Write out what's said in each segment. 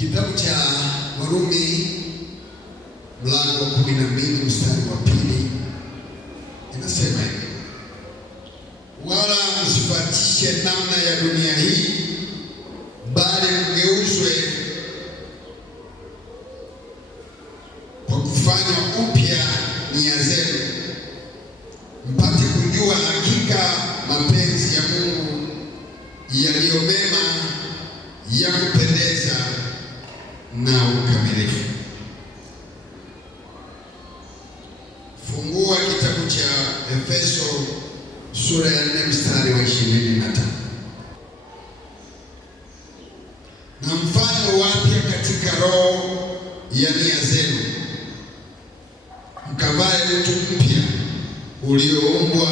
Kitabu cha Warumi mlango wa 12 mstari wa 2 inasema hivi: wala msifuatishe namna ya dunia hii, bali mgeuzwe kwa kufanywa upya nia zenu, mpate kujua hakika mapenzi ya Mungu yaliyo mema, ya kupendeza na ukamilifu. Fungua kitabu cha Efeso sura ya 4 mstari wa 25. Na mfano wapya katika roho ya nia zenu, mkavae utu mpya ulioumbwa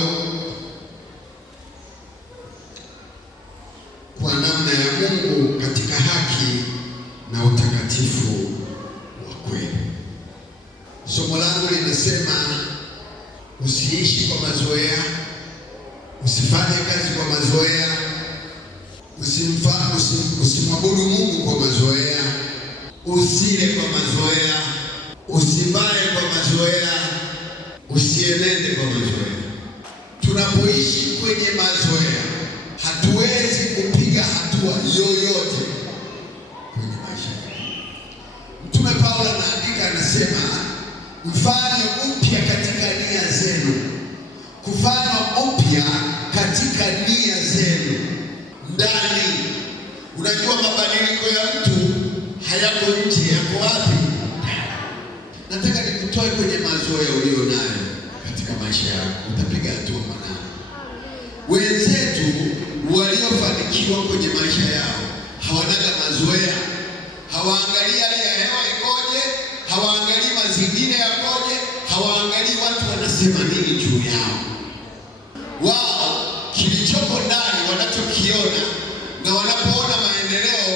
kwa namna ya Mungu katika haki na utakatifu wa kweli. Somo langu linasema usiishi kwa mazoea, usifanye kazi kwa mazoea, usimwabudu Mungu kwa mazoea, usile kwa mazoea, usivae kwa mazoea, usienende kwa mazoea. Tunapoishi kwenye mazoea, hatuwezi kupiga hatua yoyote kwenye maisha yetu. Mtume Paulo anaandika, anasema mfano upya katika nia zenu. Kufanywa upya katika nia zenu ndani. Unajua mabadiliko ya mtu hayako nje, yako wapi? Nataka nikutoe kwenye mazoea ulio nayo katika maisha yako, utapiga hatua mwanangu. Wenzetu waliofanikiwa kwenye maisha yao hawanaga mazoea. Hawaangalii hali ya hewa ikoje, hawaangalii mazingira yakoje, hawaangalii watu wanasema nini juu yao. Wao kilichoko ndani wanachokiona, na wanapoona maendeleo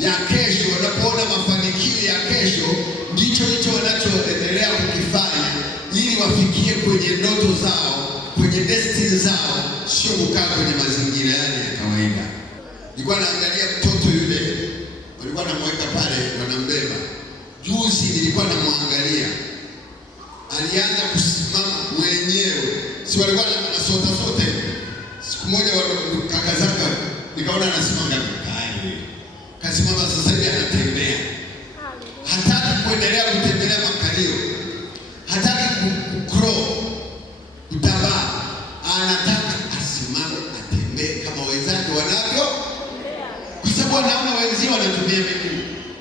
ya kesho, wanapoona mafanikio ya kesho, ndicho hicho wanachoendelea kukifanya ili wafikie kwenye ndoto zao, kwenye destiny zao, sio kukaa kwenye mazingira yale ya kawaida. Nilikuwa naangalia mtoto yule, walikuwa namweka pale, wanambeba. Juzi nilikuwa namwangalia, alianza kusimama mwenyewe, si walikuwa na sote. Siku moja kaka zaka nikaona anasimama ngapi, kasimama. Sasa hivi anatembea, hataki kuendelea kutembelea makalio, hataki kukro kutambaa, anataka asimame atembee kama wenzake wanavyo, kwa sababu anaona wenzao wanatumia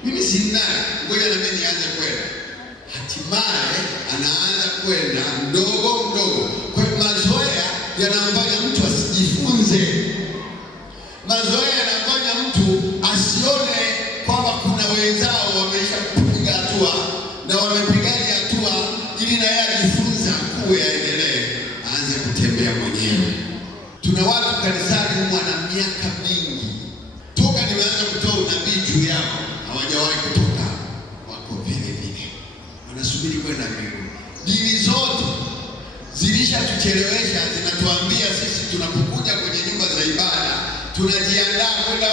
mimi sina, ngoja na mimi nianze kwenda. Hatimaye anaanza kwenda mdogo mdogo. Kwa mazoea yanamfanya mtu asijifunze. Mazoea yanafanya mtu asione kwamba kuna wenzao wamesha kupiga hatua na wamepigaje hatua, ili na yeye ajifunze, akue, aendelee, aanze kutembea mwenyewe. Tuna watu kanisani wana miaka mingi, toka nimeanza kutoa unabii juu yao hawajawahi kutoka, wako vile vile, wanasubiri kwenda mbinguni. Dini zote zilishatuchelewesha, zinatuambia sisi tunapokuja kwenye nyumba za ibada tunajiandaa kwenda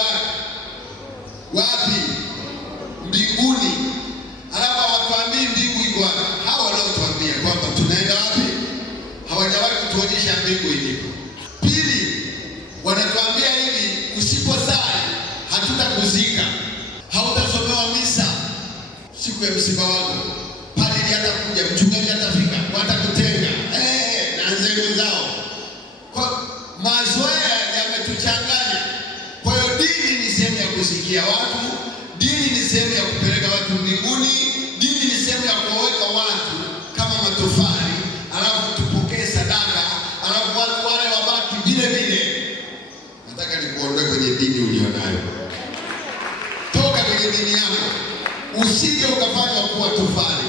wapi? Mbinguni. Alafu hawatuambii mbingu iko wapi. Hao wanaotuambia kwamba tunaenda wapi, hawajawahi kutuonyesha mbingu ilipo. Pili, wanatuambia hivi, usiposali hatutakuzika, hautasomewa misa siku ya msiba wako, padri hatakuja, mchungaji hatafika, watakutenga na nzengo zao. Kwa mazoea yametuchanganya. Kwa hiyo dini ni sehemu ya kusikia watu, dini ni sehemu ya kupeleka watu mbinguni, dini ni sehemu ya kuweka watu kama matofali, alafu tupokee sadaka, alafu watu wale wabaki vile vile. Nataka nikuondoe kwenye dini ulionayo. Toka kwenye dini yako, usije ukafanywa kuwa tofali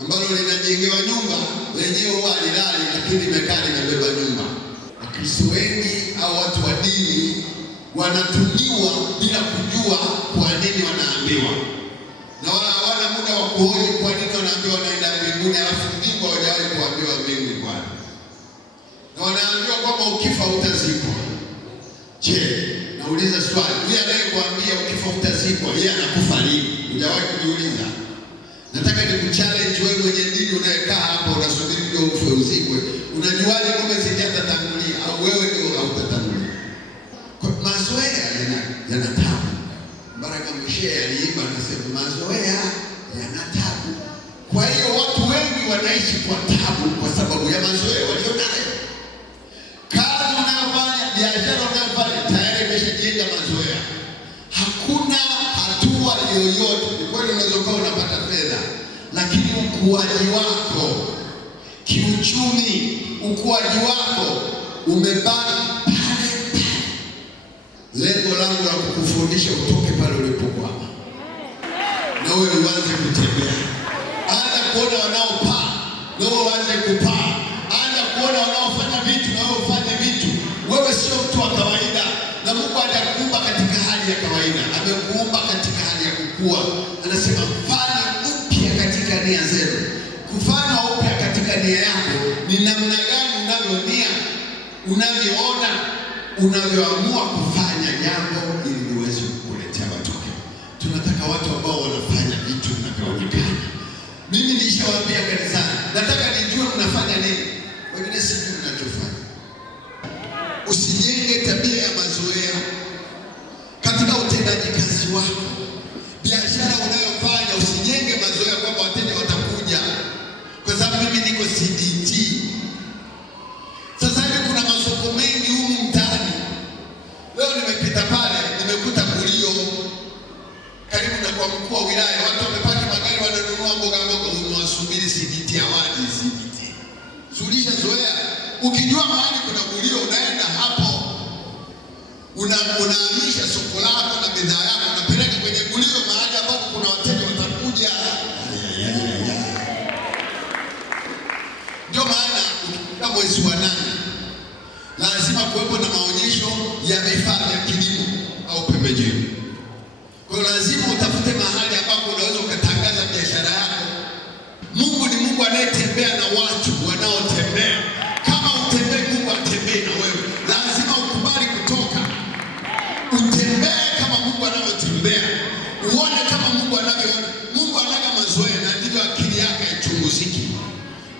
ambalo linajengewa nyumba, lenyewe walilali lakini limekaa limebeba nyumba. Wakristo wengi au watu wa dini wanatumiwa bila kujua kwa nini wanaambiwa, na wala hawana muda wa kuhoji kwa nini wanaambiwa wanaenda mbinguni, alafu mbingu hawajawahi kuambiwa mbingu kwani. Na wanaambiwa kwamba ukifa utazikwa. Je, nauliza swali, yeye anayekuambia ukifa utazikwa, yeye anakufa lini? Hujawahi kujiuliza? Nataka nikuchallenge wewe mwenye dini unayekaa hapa unasubiri ndio ufe uzikwe. Unajuaje kama sijatangulia au wewe ndio hautatangulia? Kwa mazoea yana tabu. Baraka Mshe aliimba anasema mazoea yana tabu. Kwa hiyo watu wengi wanaishi kwa tabu kwa sababu ya mazoea walionayo. Kazi unayofanya, biashara unayofanya tayari imeshajenga mazoea. Hakuna hatua yoyote. Ni kweli unaweza kuwa unapata fedha, lakini ukuaji wako kiuchumi, ukuaji wako umebaki pale pale. Lengo langu la kukufundisha utoke pale ulipokuwa na wewe uanze kutembea. Anza kuona wanaopaa na wewe uanze kupaa. Anza kuona wanaofanya vitu na wewe ufanye vitu. Wewe sio mtu wa kawaida, na Mungu hajakuumba katika hali ya kawaida. Amekuumba katika hali ya kukua. Anasema fanya upya katika nia zenu. Kufanya upya katika nia yako ni namna gani unavyonia, unavyoona, unavyoamua kufanya jambo ili liweze kukuletea matokeo. Tunataka watu ambao wanafanya vitu vinavyoonekana. Mimi nilishawaambia kanisani, nataka nijue mnafanya nini. Wengine sijui mnachofanya. Usijenge tabia ya mazoea katika utendaji kazi wako. Biashara unayofanya usijenge mazoea kwamba wateja watakuja. Kwa sababu mimi niko CDT. Sasa hivi kuna masoko mengi humu mtaani. Leo nimepita pale, nimekuta Gulio karibu na kwa mkuu wa wilaya. Watu wamepaki magari wananunua mboga mboga, unawasubiri CDT hawaji CDT. Sulisha zoea. Ukijua mahali kuna Gulio unaenda hapo. Unahamisha soko lako na bidhaa yako unapeleka kwenye Gulio, mahali ambapo kuna wateja watakuja. Ndio maana ukifika mwezi wa 8 lazima kuwepo na maonyesho ya vifaa vya kilimo au pembejeo. Kwa hiyo lazima utafute mahali ambapo unaweza ukatangaza biashara yako. Mungu ni Mungu anayetembea na watu wanaotembea. Kama utembee, Mungu atembee na wewe. Lazima ukubali kutoka. Utembee kama Mungu anavyotembea. Uone kama Mungu anavyoona. Mungu anaga mazoea na ndivyo akili yake haichunguziki.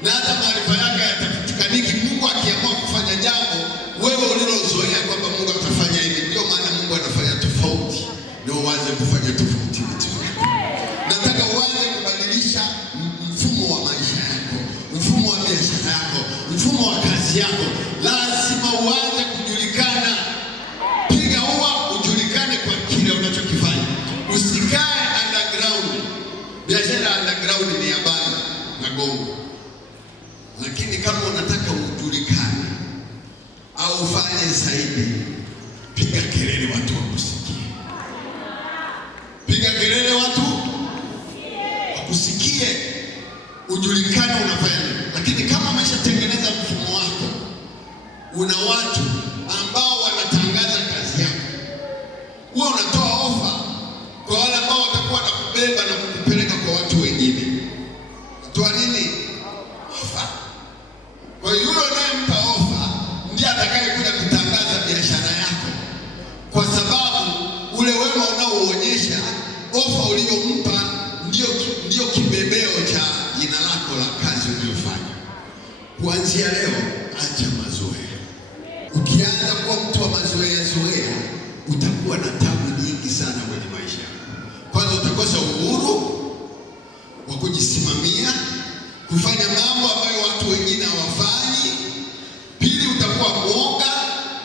Na hata maarifa yake yatafutikaniki. Mungu akiamua kufanya jambo, wewe ulilozoea kwamba Mungu atafanya hivi, ndio maana Mungu anafanya tofauti. Ndio uanze kufanya tofauti vitu vyako. Nataka uanze kubadilisha mfumo wa maisha yako, mfumo wa biashara yako, mfumo wa kazi yako. Lazima uanze kujulikana. Piga ua ujulikane kwa kile unachokifanya. Usikae underground. Biashara underground ni ya bana na gongo. Lakini kama unataka ujulikane au ufanye zaidi, piga kelele watu wakusikie. Piga kelele watu wakusikie, ujulikane unafanya nini. Lakini kama umeshatengeneza mfumo wako, una watu ambao wanatangaza kazi yako, wewe unatoa ofa kwa wale ambao watakuwa na kubeba na kukupeleka kwa watu wengine. Unatoa nini? Ofa. Kwa hiyo yule unayempa ofa ndiye atakayekuja kutangaza biashara yako, kwa sababu ule wema unaoonyesha, ofa uliyompa ndio kibebeo cha jina lako la kazi unayofanya. Kuanzia leo, acha mazoea. Ukianza kuwa mtu wa mazoea, utakuwa na tabu nyingi sana kwenye maisha. Kwanza utakosa uhuru wa kujisimamia, kufanya mambo ambayo watu wengine hawafanyi. Pili, utakuwa mwoga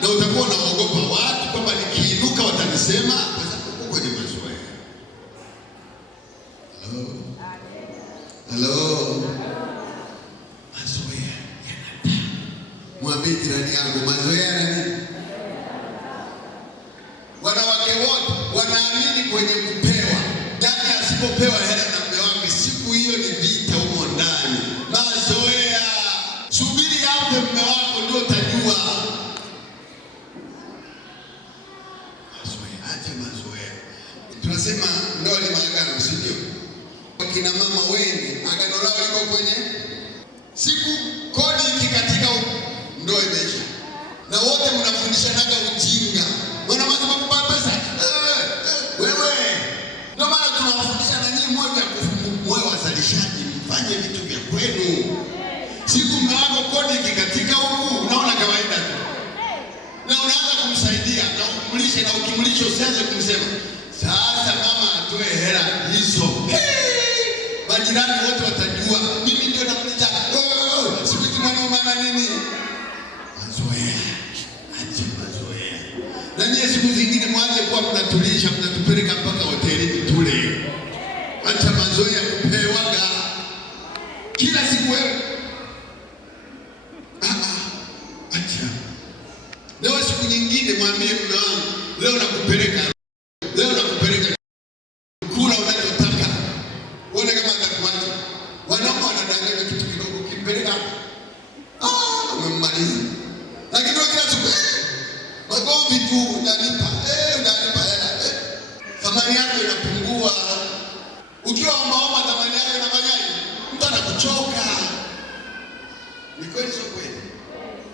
na utakuwa unaogopa watu kwamba nikiinuka watanisema, kwa sababu uko kwenye mazoea. Hello. Mazoea yanataka. Mwambie jirani yako mazoea nini? Wanawake wote wanaamini kwenye kupewa. Yaani asipopewa hela na mume wake, siku hiyo ni vita huko ndani. Mazoea. Subiri hapo mume wako ndio utajua. Mazoea, acha mazoea. Tunasema ndoa ni maagano, si ndio? Kina mama wengi agano lao liko kwenye siku kodi ikikatika ndoa imeisha. Na wote mnafundishanaga ujinga. Wanawake wakupata pesa. Wewe. Ndio maana tunawafundisha na kwenu. Siku mume wako kodi ikikatika huku unaona kawaida tu, na unaanza kumsaidia na kumlisha, na ukimlisha usianze kumsema sasa mama atoe hela hizo. Majirani wote watajua mimi ndio namlisha. Siku hizi mama nini? Mazoea. Acha mazoea. Na nyie siku zingine mwanze kuwa mnatulisha, mnatupeleka mpaka hotelini tule. Acha mazoea kupewaga kila siku wewe. Acha. Leo siku nyingine mwambie mume wangu, leo nakupeleka kula unachotaka. Uone kama atakuacha. Wanaume wanadanganya kitu kidogo kimpeleka. Umemmaliza. Lakini wewe kila siku magomvi tu unalipa hela. Thamani yako inapungua. Ukiwa ombaomba thamani yako inafanyaje? Mtu anakuchoka. Ni kweli sio kweli?